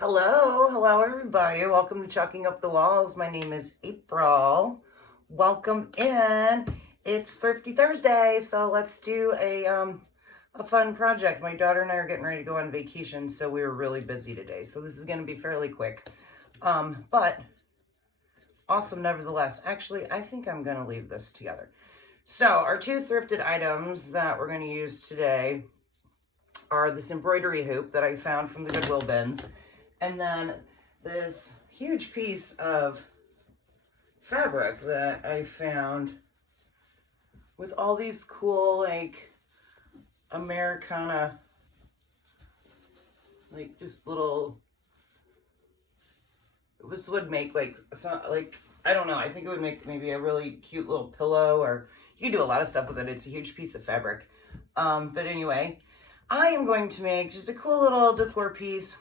Hello everybody. Welcome to Chalking Up the Walls. My name is April. Welcome in. It's Thrifty Thursday, so let's do a fun project. My daughter and I are getting ready to go on vacation, so we were really busy today. So this is going to be fairly quick, but awesome nevertheless. Actually, I think I'm going to leave this together. So our two thrifted items that we're going to use today are this embroidery hoop that I found from the Goodwill bins, and then this huge piece of fabric that I found with all these cool, like, Americana, like, just little, this would make, like, I don't know, I think it would make maybe a really cute little pillow, or you can do a lot of stuff with it. It's a huge piece of fabric. But anyway, I am going to make just a cool little decor piece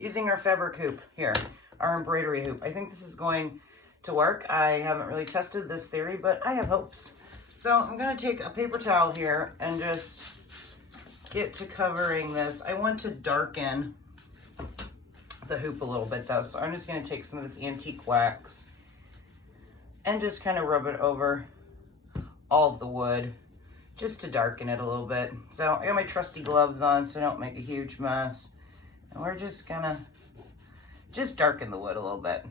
using our fabric hoop here, our embroidery hoop. I think this is going to work. I haven't really tested this theory, but I have hopes. So I'm going to take a paper towel here and just get to covering this. I want to darken the hoop a little bit though, so I'm just going to take some of this antique wax and just kind of rub it over all of the wood just to darken it a little bit. So I got my trusty gloves on so I don't make a huge mess. And we're just gonna darken the wood a little bit.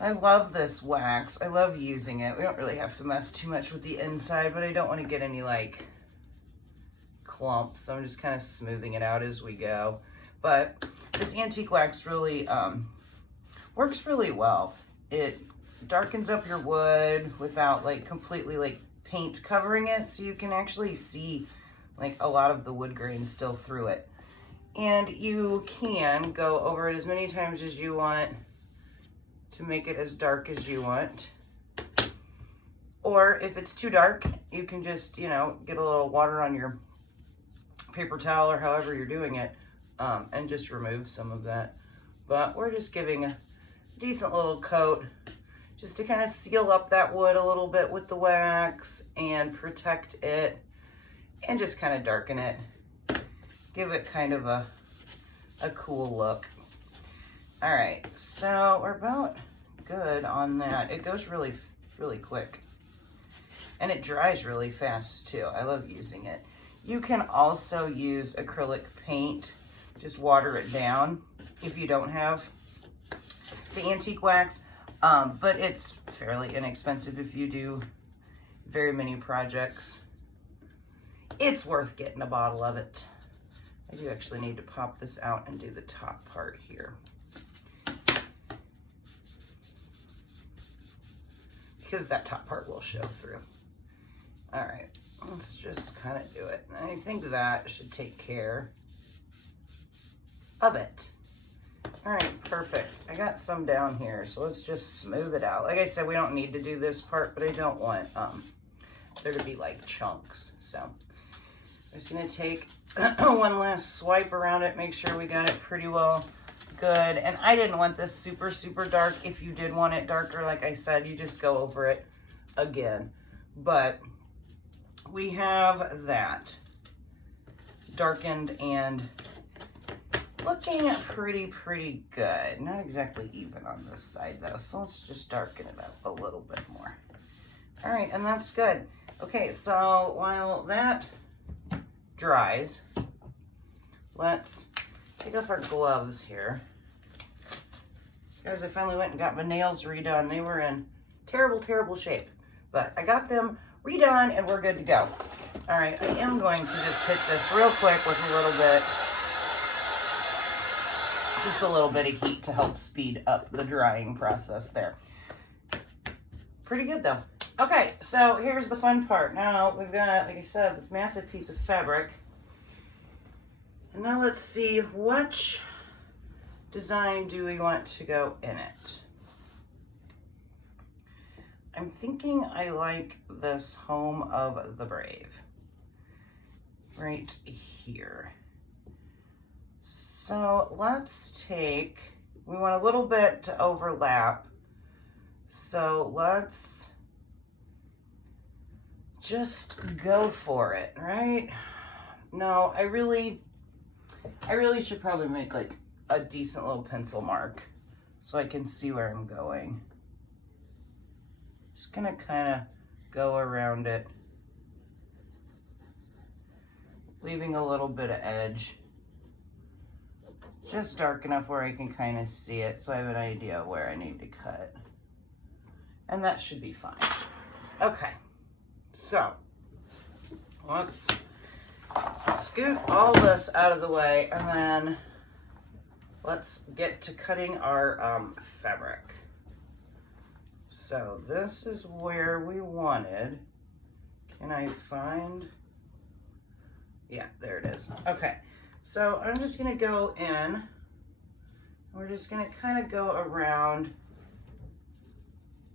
I love this wax. I love using it. We don't really have to mess too much with the inside, but I don't want to get any like clumps. So I'm just kind of smoothing it out as we go. But this antique wax really works really well. It darkens up your wood without like completely like paint covering it, so you can actually see like a lot of the wood grain still through it. And you can go over it as many times as you want to make it as dark as you want. Or if it's too dark, you can just, you know, get a little water on your paper towel or however you're doing it, and just remove some of that. But we're just giving a decent little coat just to kind of seal up that wood a little bit with the wax and protect it and just kind of darken it. Give it kind of a cool look. All right, so we're about good on that. It goes really, really quick. And it dries really fast too. I love using it. You can also use acrylic paint. Just water it down if you don't have the antique wax. But it's fairly inexpensive if you do very many projects. It's worth getting a bottle of it. I do actually need to pop this out and do the top part here, because that top part will show through. All right, let's just kind of do it. And I think that should take care of it. All right, perfect. I got some down here, so let's just smooth it out. Like I said, we don't need to do this part, but I don't want there to be like chunks. So I'm just gonna take one last swipe around it, make sure we got it pretty well good. And I didn't want this super, super dark. If you did want it darker, like I said, you just go over it again. But we have that darkened and looking pretty good. Not exactly even on this side though, so let's just darken it up a little bit more. All right, and that's good. Okay, so while that dries, let's take off our gloves here. Guys, I finally went and got my nails redone. They were in terrible shape, but I got them redone and we're good to go. All right, I am going to just hit this real quick with a little bit, just a little bit of heat to help speed up the drying process there. Pretty good though. Okay, so here's the fun part. Now we've got, like I said, this massive piece of fabric. And now let's see, which design do we want to go in it? I'm thinking I like this Home of the Brave right here. So let's take, we want a little bit to overlap. So let's just go for it, right? No, I really, I really should probably make like a decent little pencil mark so I can see where I'm going. Just gonna kind of go around it, leaving a little bit of edge. Just dark enough where I can kind of see it so I have an idea where I need to cut. And that should be fine. Okay, so let's scoot all this out of the way and then let's get to cutting our fabric. So this is where we wanted. Can I find? Yeah, there it is. Okay. So I'm just gonna go in, we're just gonna kind of go around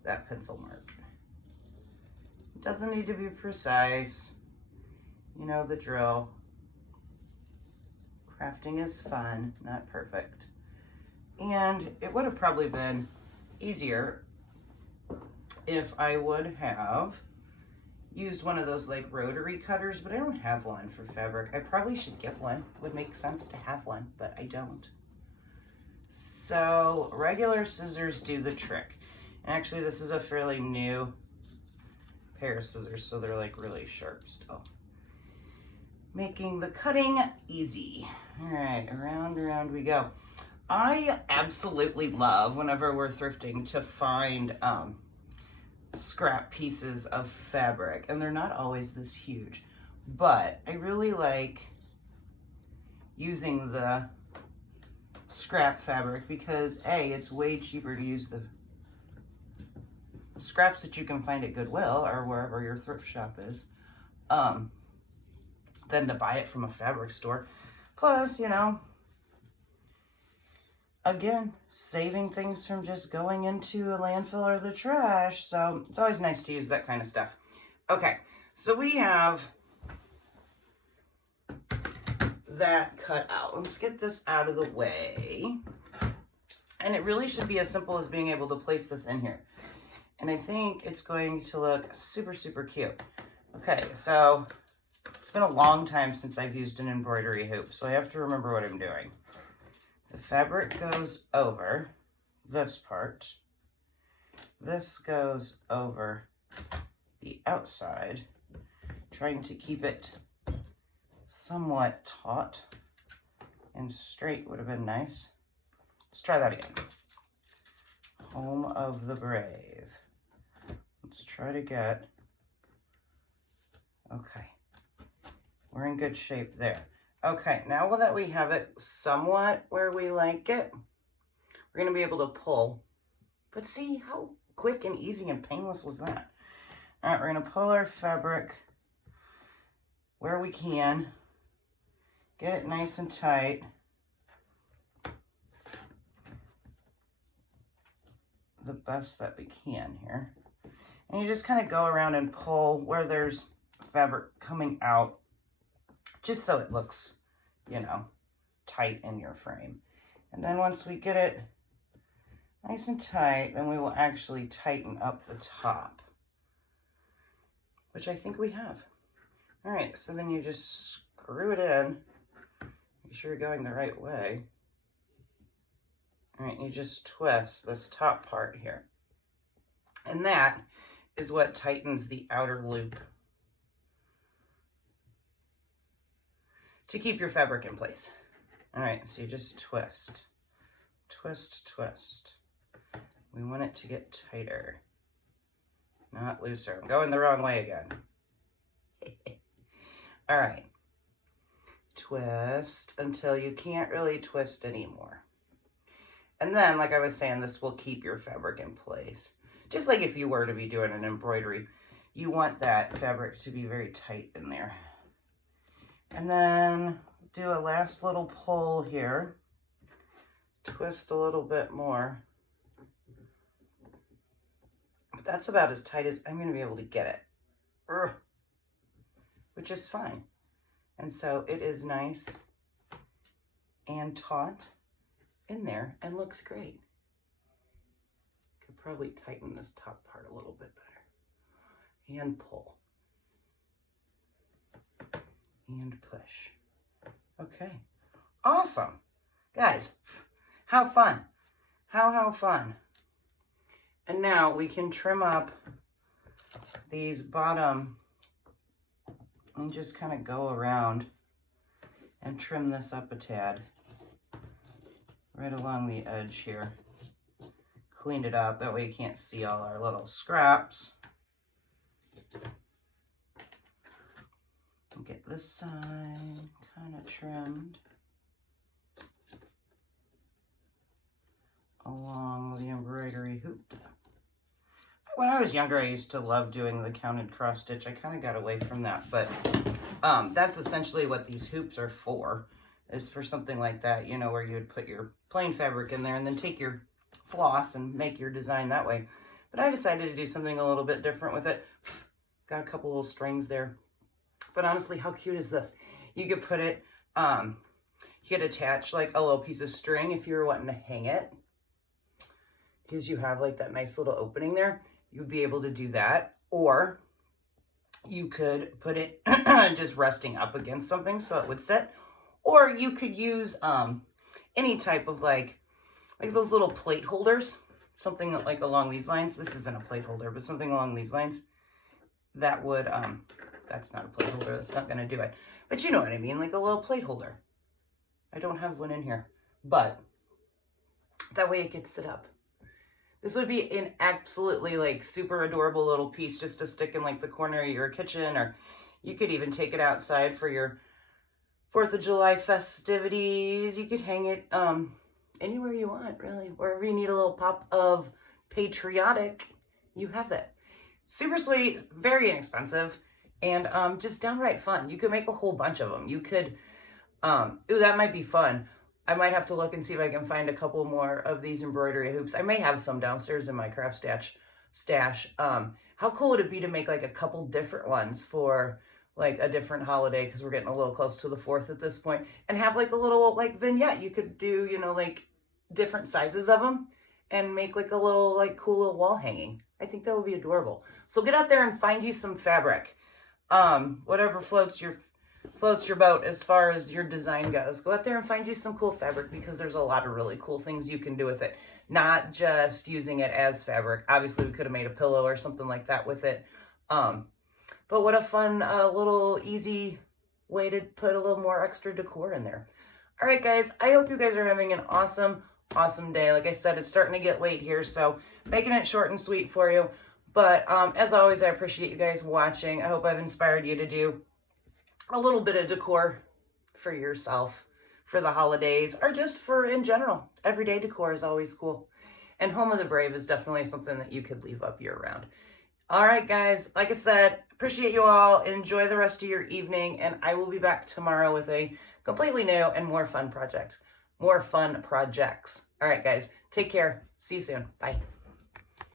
that pencil mark. It doesn't need to be precise, you know the drill. Crafting is fun, not perfect. And it would have probably been easier if I would have used one of those like rotary cutters, but I don't have one for fabric. I probably should get one. It would make sense to have one, but I don't. So regular scissors do the trick. And actually this is a fairly new pair of scissors, so they're like really sharp still. Making the cutting easy. All right, around we go. I absolutely love whenever we're thrifting to find scrap pieces of fabric, and they're not always this huge, but I really like using the scrap fabric because A, it's way cheaper to use the scraps that you can find at Goodwill or wherever your thrift shop is than to buy it from a fabric store. Plus, you know, again, saving things from just going into a landfill or the trash. So it's always nice to use that kind of stuff. Okay, so we have that cut out. Let's get this out of the way. And it really should be as simple as being able to place this in here. And I think it's going to look super, super cute. Okay, so it's been a long time since I've used an embroidery hoop, so I have to remember what I'm doing. The fabric goes over this part. This goes over the outside, trying to keep it somewhat taut and straight would have been nice. Let's try that again. Home of the brave. Let's try to get, okay. We're in good shape there. Okay, now that we have it somewhat where we like it, we're gonna be able to pull. But see how quick and easy and painless was that? All right, we're gonna pull our fabric where we can, get it nice and tight. The best that we can here. And you just kind of go around and pull where there's fabric coming out, just so it looks, you know, tight in your frame. And then once we get it nice and tight, then we will actually tighten up the top, which I think we have. All right, so then you just screw it in, make sure you're going the right way. All right, you just twist this top part here. And that is what tightens the outer loop to keep your fabric in place. All right, so you just twist, twist, twist. We want it to get tighter, not looser. I'm going the wrong way again. All right, twist until you can't really twist anymore. And then, like I was saying, this will keep your fabric in place. Just like if you were to be doing an embroidery, you want that fabric to be very tight in there. And then do a last little pull here. Twist a little bit more. But that's about as tight as I'm going to be able to get it. Which is fine. And so it is nice and taut in there and looks great. Could probably tighten this top part a little bit better. And pull. And push. Okay. Awesome. Guys, how fun. How fun. And now we can trim up these bottom and just kind of go around and trim this up a tad right along the edge here. Cleaned it up, that way you can't see all our little scraps. And get this side kind of trimmed along the embroidery hoop. When I was younger, I used to love doing the counted cross stitch. I kind of got away from that, but that's essentially what these hoops are for, is for something like that, you know, where you would put your plain fabric in there and then take your floss and make your design that way. But I decided to do something a little bit different with it. Got a couple little strings there. But honestly, how cute is this? You could put it, you could attach like a little piece of string if you were wanting to hang it, because you have like that nice little opening there. You'd be able to do that. Or you could put it just resting up against something so it would sit. Or you could use any type of like those little plate holders, something like along these lines. This isn't a plate holder, but something along these lines that would, that's not a plate holder. That's not going to do it. But you know what I mean, like a little plate holder. I don't have one in here, but that way it gets sit up. This would be an absolutely like super adorable little piece just to stick in like the corner of your kitchen, or you could even take it outside for your 4th of July festivities. You could hang it anywhere you want, really. Wherever you need a little pop of patriotic, you have it. Super sweet, very inexpensive, and just downright fun. You could make a whole bunch of them. You could, ooh, that might be fun. I might have to look and see if I can find a couple more of these embroidery hoops. I may have some downstairs in my craft stash. How cool would it be to make like a couple different ones for like a different holiday, because we're getting a little close to the 4th at this point, and have like a little like vignette. You could do, you know, like different sizes of them and make like a little like cool little wall hanging. I think that would be adorable. So get out there and find you some fabric. Whatever floats your boat as far as your design goes. Go out there and find you some cool fabric, because there's a lot of really cool things you can do with it. Not just using it as fabric. Obviously, we could have made a pillow or something like that with it. But what a fun little easy way to put a little more extra decor in there. All right, guys, I hope you guys are having an awesome day. Like I said, it's starting to get late here, so making it short and sweet for you. But as always, I appreciate you guys watching. I hope I've inspired you to do a little bit of decor for yourself for the holidays, or just for in general. Everyday decor is always cool. And Home of the Brave is definitely something that you could leave up year-round. All right, guys, like I said, appreciate you all. Enjoy the rest of your evening, and I will be back tomorrow with a completely new and more fun projects. All right, guys, take care. See you soon. Bye.